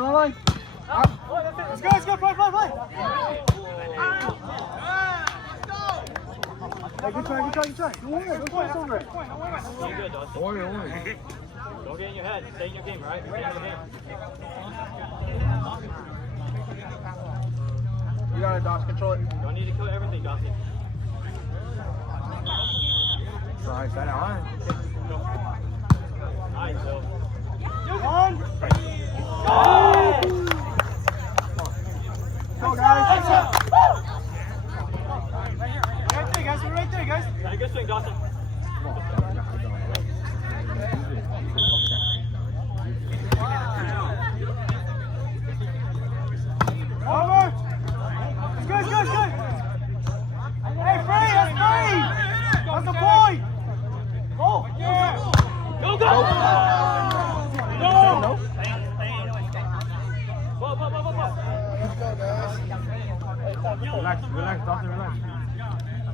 Line. Let's go, play. Hey, good try. Don't cross over it. You're good, Dawson. Don't worry. Don't get in your head. Stay in your game, right? Stay in your game. You got it, Dawson. Control it. Don't need to kill everything, Dawson. Sorry, side out line. Nice, Bill. On. Go, guys. Right there, guys. Hey, good swing, Dawson. Over. It's good. Hey, Free, that's Free. That's the point. Go. Go! No. Relax, Dawson, relax.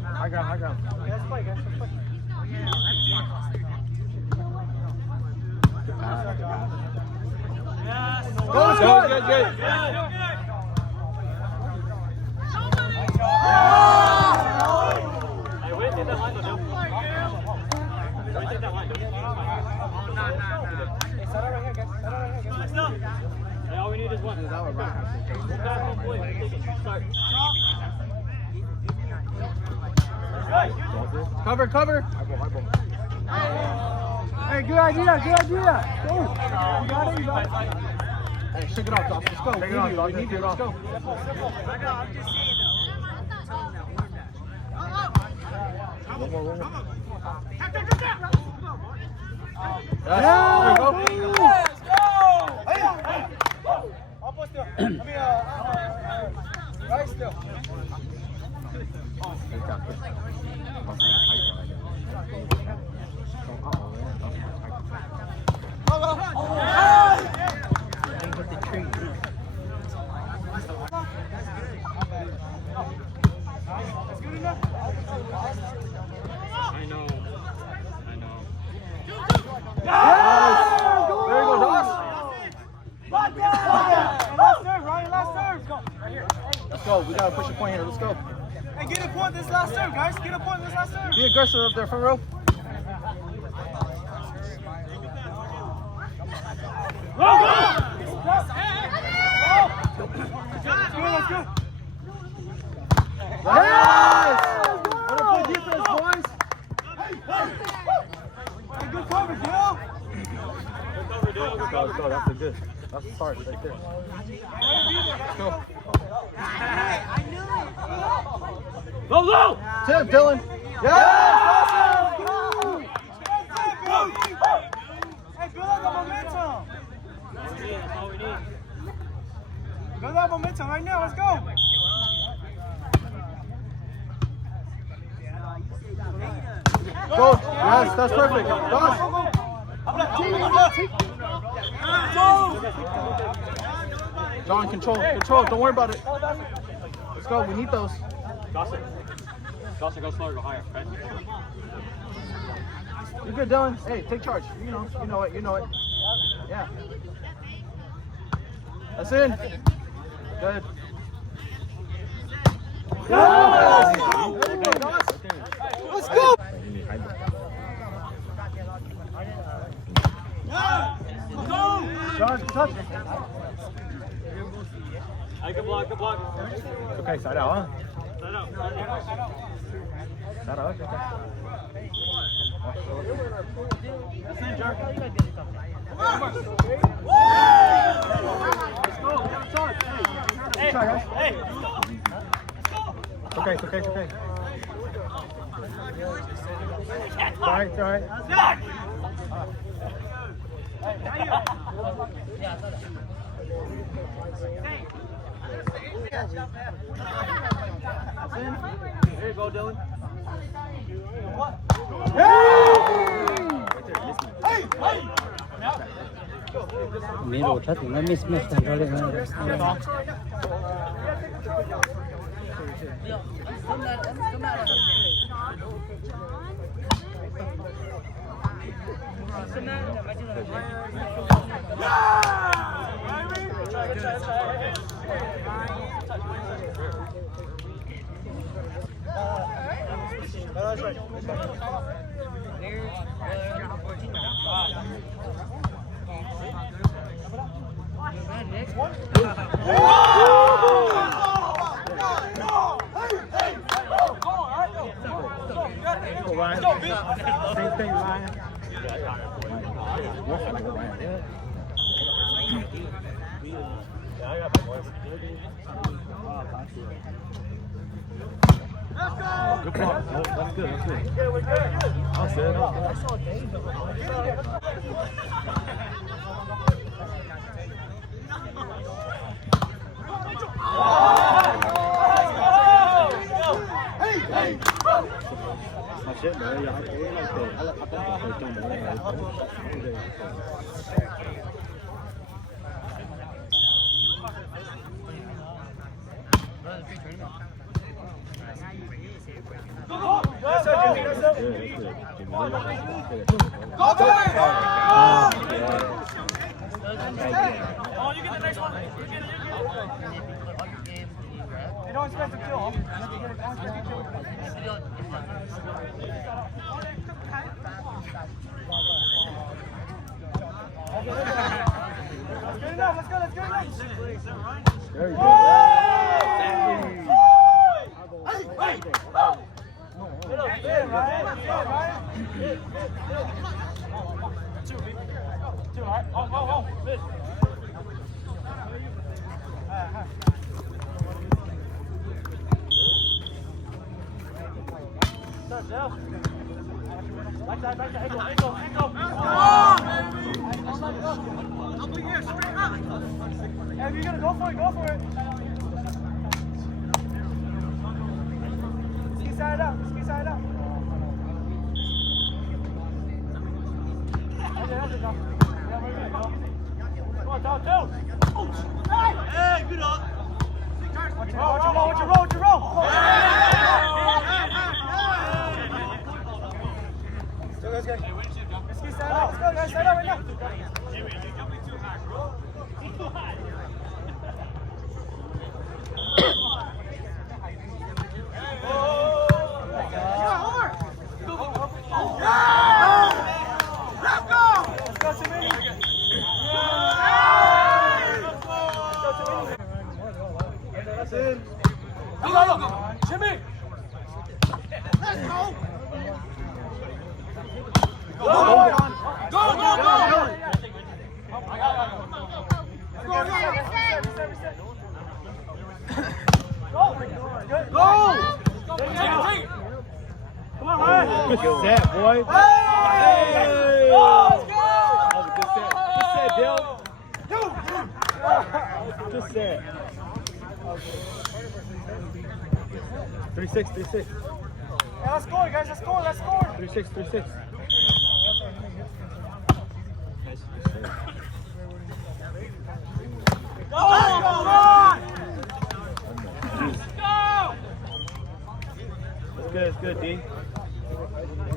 High ground. Let's play, guys. Good. Hey, wait, take that line, though, Joe. Wait, take that line, Joe. Hey, set it right here, guys. Hey, all we need is one. One pass, one play. Take it. Start. Cover. High ball. Hey, good idea. Go. You got it. Hey, shake it off, Dawson. Let's go. We need you. Let's go. One more. There you go. Let's go. Up still. Right still. That's good enough. I know. Yes! There you go, Doss. Last serve, Ryan. Last serve. Go. Right here. Let's go. We gotta push a point here. Let's go. Hey, get a point this last serve, guys. Get a point this last serve. Be aggressive up there, front row. Let's go. Yes! Wonderful defense, boys. Hey, good cover, Joe. Let's go. That's the start right there. Let's go. Go! Tim, Dylan. Yes! Hey, build up the momentum. That's all we need. Build up momentum right now. Let's go. Go. Yes, that's perfect. Doss. John, control. Don't worry about it. Let's go. We need those. Dawson, go slower, go higher. Okay? You're good, Dylan. Hey, take charge. You know it. Yeah. That's in. Good. Yes! There you go, Doss. Let's go. John, touch. Hey, good block. Okay, side out, huh? Side out. Side out, okay. That's in, Jerk. Hey, hey. Okay. It's all right. There you go, Dylan. Miro, cutting. I miss controlling. That's right. Same thing, Ryan. Good block. Oh, that's good. That's good. That's it. Mà shit, bro. Y'all like I like trong bro. Oh, you get the next one. You don't expect to kill him. You don't expect to kill him. Good enough. Let's go. Let's go. There you go. Two, all right. Oh, fish. Back side, ankle. Up here, straight up. Hey, if you're gonna go for it. Ski side out. Come on, down, two. Hey, good up. Watch your roll. Let's go. Ski side out. Let's go, guys. Side out right now. Jimmy, you got me too high, bro. He's too high. Go, Jimmy! Let's go! Go! Come on, Ryan. Good set, boy. Hey! Hey! Let's go! That was a good set. Good set, Dale. Good set. 3-6. Hey, let's score, guys. Let's score. 3-6. It's good, D.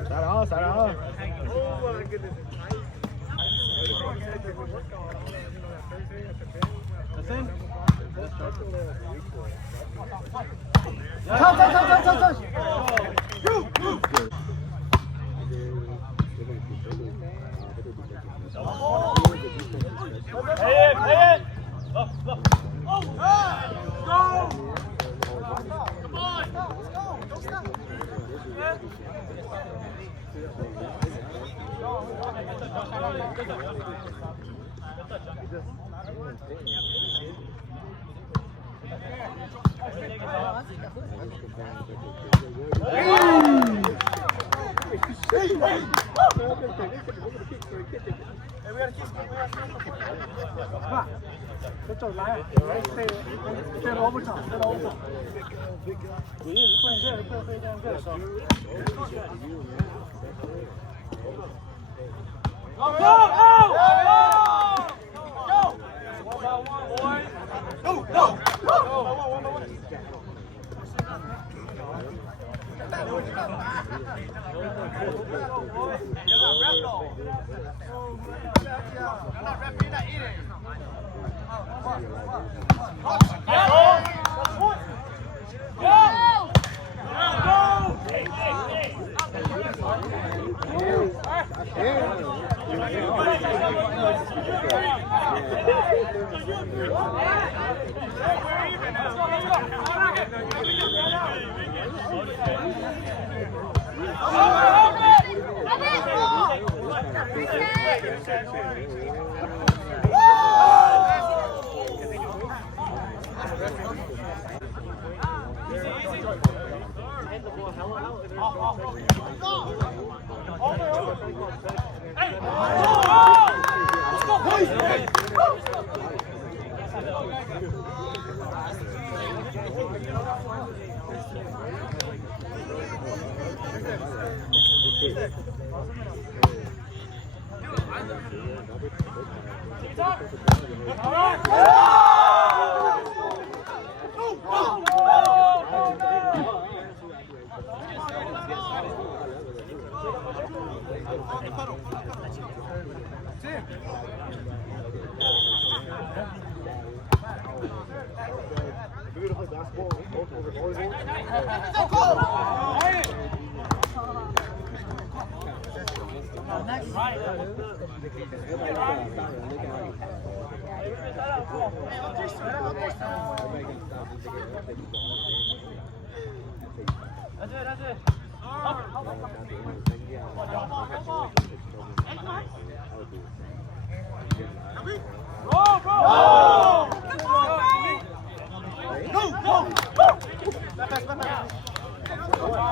Side on. Oh my goodness. That's in. Touch. Good. Hey it. Look. Go! Come on! Don't stop! Hey, we gotta keep come on. Let's go, Lion. Stay overtime. You're playing good.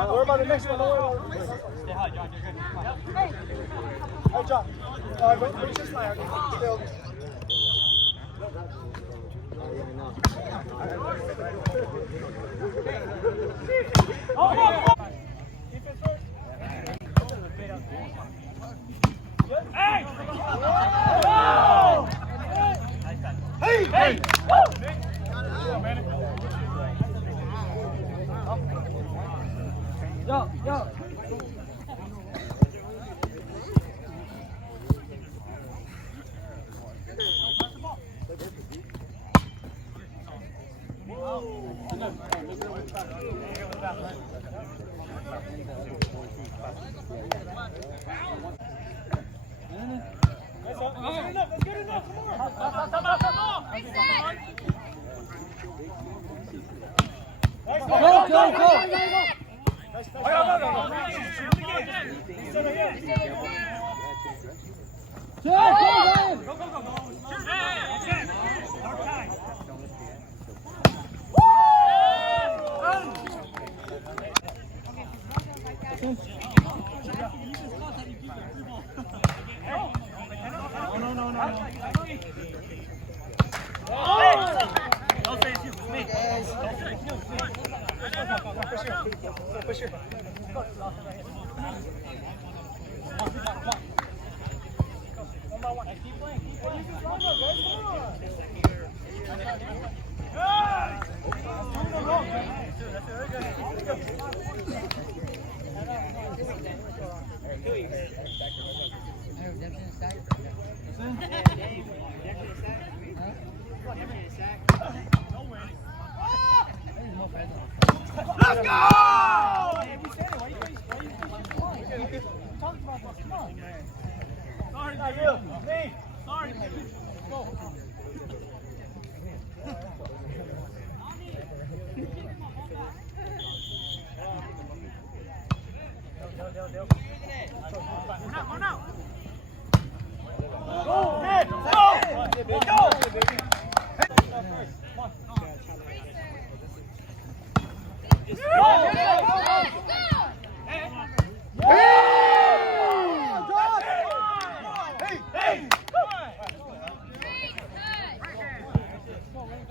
Worry about the next one. Don't worry about the next one. Stay high, John. You're good. Hey, John. What's this line? Still. Let's go!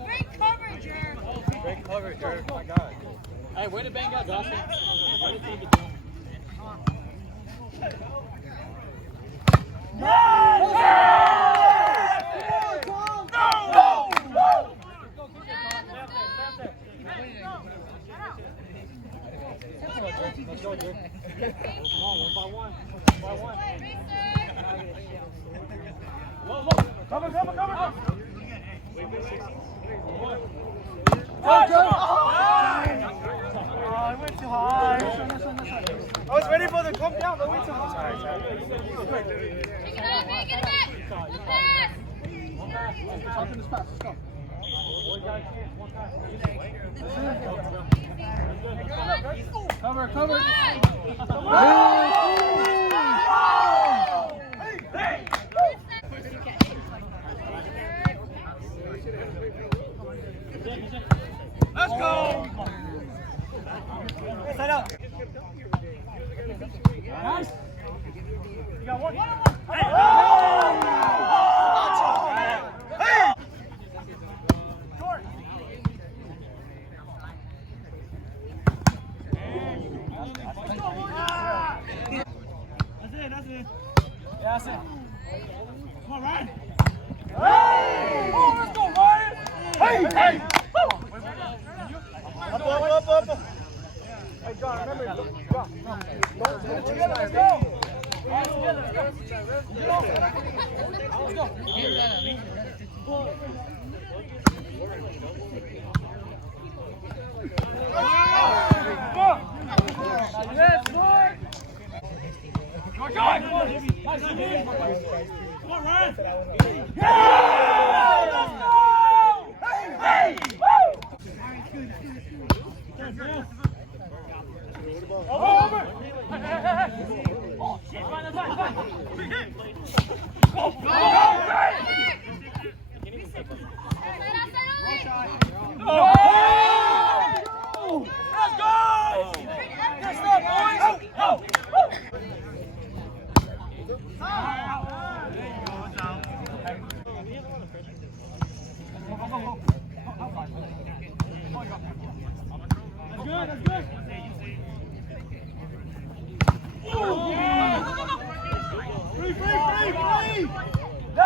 Great coverage, Eric. My God. Hey, way to bang out, Dawson. Way to take it down. Let's go, Drew. Come on, one by one. One by one. Cover, cover, cover! I went too high. I was ready for the come down, but I went too high. Pick it up, pick it up! The pass! Let's go. Cover, cover. Let's go! Set up. Nice. You got one. That's it. Yeah, that's it. Come on, Ryan. Hey! Oh, let's go, Ryan! Hey! Up. Hey, John, remember, John, don't get it together, let's go! Let's go. Come on, Ryan. Yeah! Let's go! Hey! Woo! Over! Oh, shit, fine. Let's go! Good stuff, boys! Oh! That's good. Free! No!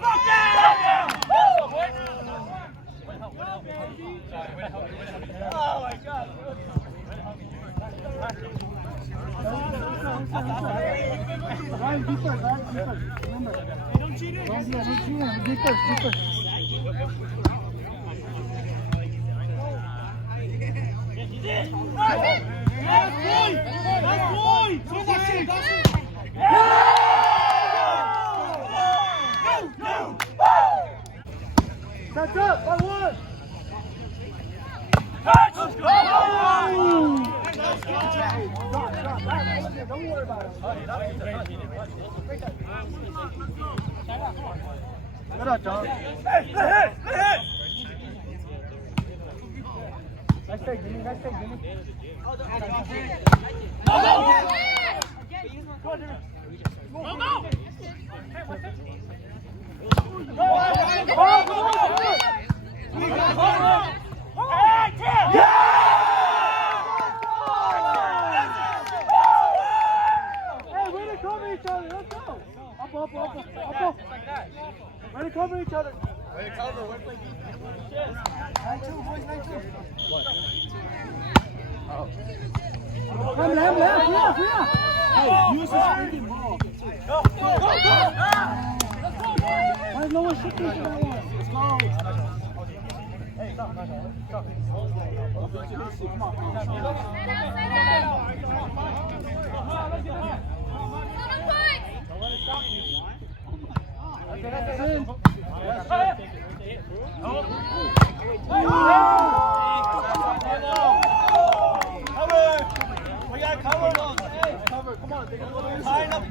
Fuck yeah! Oh my God! Ryan, be first. Remember. Hey, don't cheat it. Don't cheat him. Be first. That's boy! That's up by one. Touch! Don't worry about it. Good up, John. Hey! Nice take, Jimmy. Way to cover each other. Way to cover. Way to play defense. 9-2, boys, 9-2. What? Oh. Come, Lamb. Hey, use the freaking ball. Go. Why is no one shifting to that one? Let's go. Hey, stop. Come on. We got cover. Come on. Tie up.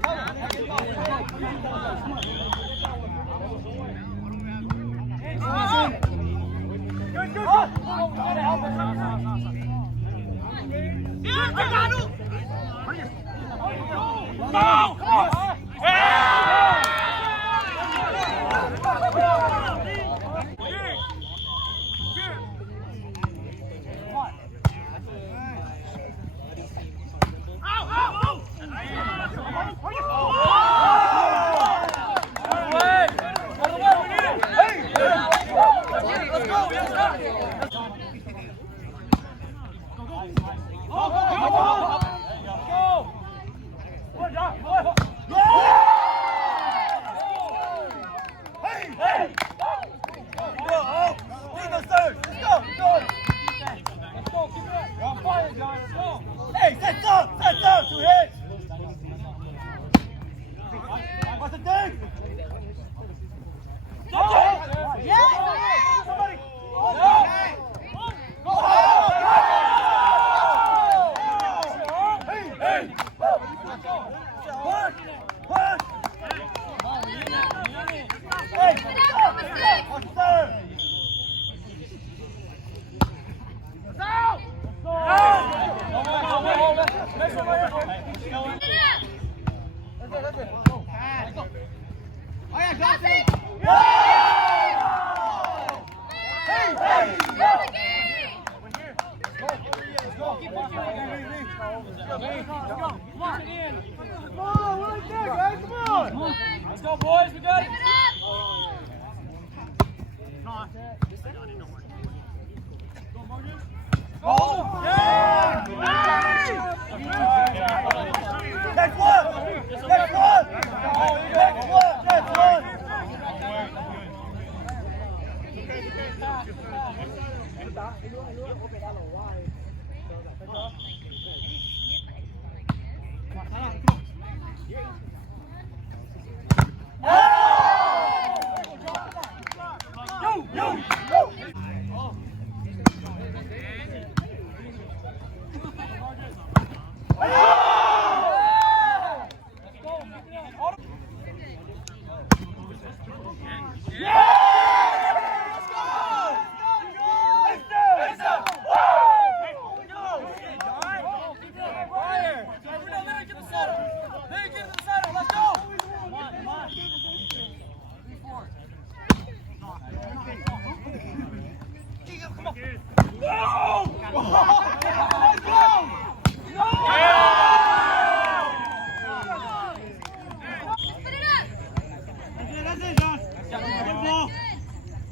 Let's go, boys. We got it. Oh! Yeah! Next one! Next one! Next one! Next one!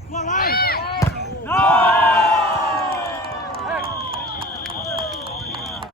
Come on,